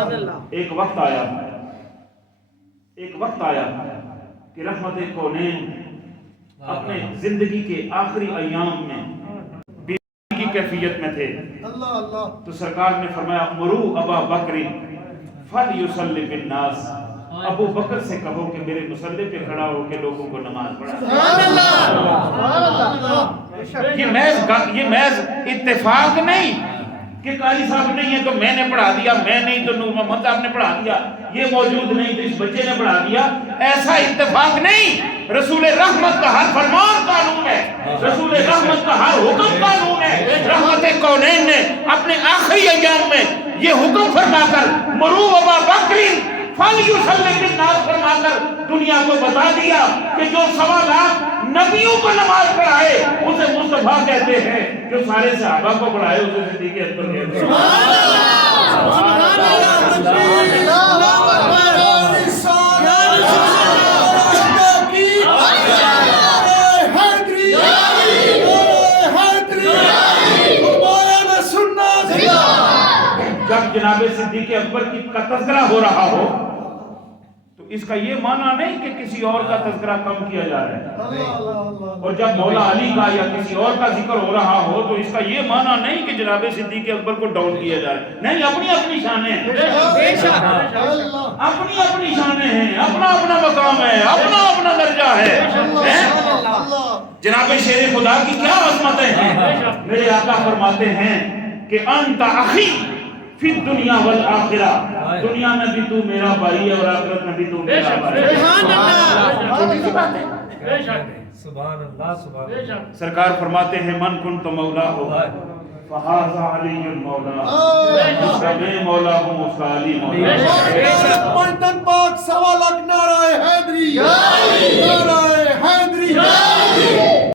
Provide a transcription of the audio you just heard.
ایک وقت آیا کہ رحمت کونین اپنے زندگی کے آخری ایام میں بیماری کی کیفیت میں تھے، تو سرکار نے فرمایا مرو ابا بکر فلیصلی بالناس، ابو بکر سے کہو کہ میرے مصلی پہ کھڑا ہو کے لوگوں کو نماز پڑھائے۔ یہ محض اتفاق نہیں کہ قاری صاحب نہیں ہے تو میں نے پڑھا دیا، میں نہیں تو نور محمد صاحب نے پڑھا دیا، یہ موجود نہیں تو اس بچے نے پڑھا دیا، ایسا اتفاق نہیں۔ رسول رحمت کا ہر فرمان قانون ہے، رسول رحمت کا ہر حکم قانون ہے۔ رحمت کونین نے اپنے آخری ایام میں یہ حکم فرما کر مرو ابا بکر فلیصلی بالناس فرما کر دنیا کو بتا دیا کہ جو 1.25 لاکھ نبیوں کو نماز پڑھائے اسے مصطفیٰ کہتے ہیں، جو سارے صحابہ کو پڑھائے اسے صدیق اکبر کہتے ہیں۔ جب جناب صدیق اکبر کا تذکرہ ہو رہا ہو تو اس کا یہ معنی نہیں کہ کسی اور کا تذکرہ کم کیا جا رہا ہے، اور جب مولا علی کا یا کسی اور کا ذکر ہو رہا ہو تو اس کا یہ معنی نہیں کہ جناب صدیق اکبر کو ڈاؤن کیا جا رہا ہے۔ نہیں، اپنی اپنی شانیں ہیں، اپنی اپنی شانیں ہیں، اپنا اپنا مقام ہے، اپنا اپنا درجہ ہے۔ جناب شیر خدا کی کیا عظمتیں ہیں۔ میرے آقا فرماتے ہیں کہ انت اخی فی الدنیا والآخرہ، دنیا میں بھی تو میرا بھائی ہے اور آخرت میں بھی تو میرا بھائی ہے۔ سبحان اللہ سبحان اللہ۔ سرکار فرماتے ہیں من کنت مولا ہو فہذا علی مولا، جس کا میں مولا ہوں اس کا علی مولا ہے۔ پاک 1.25 لاکھ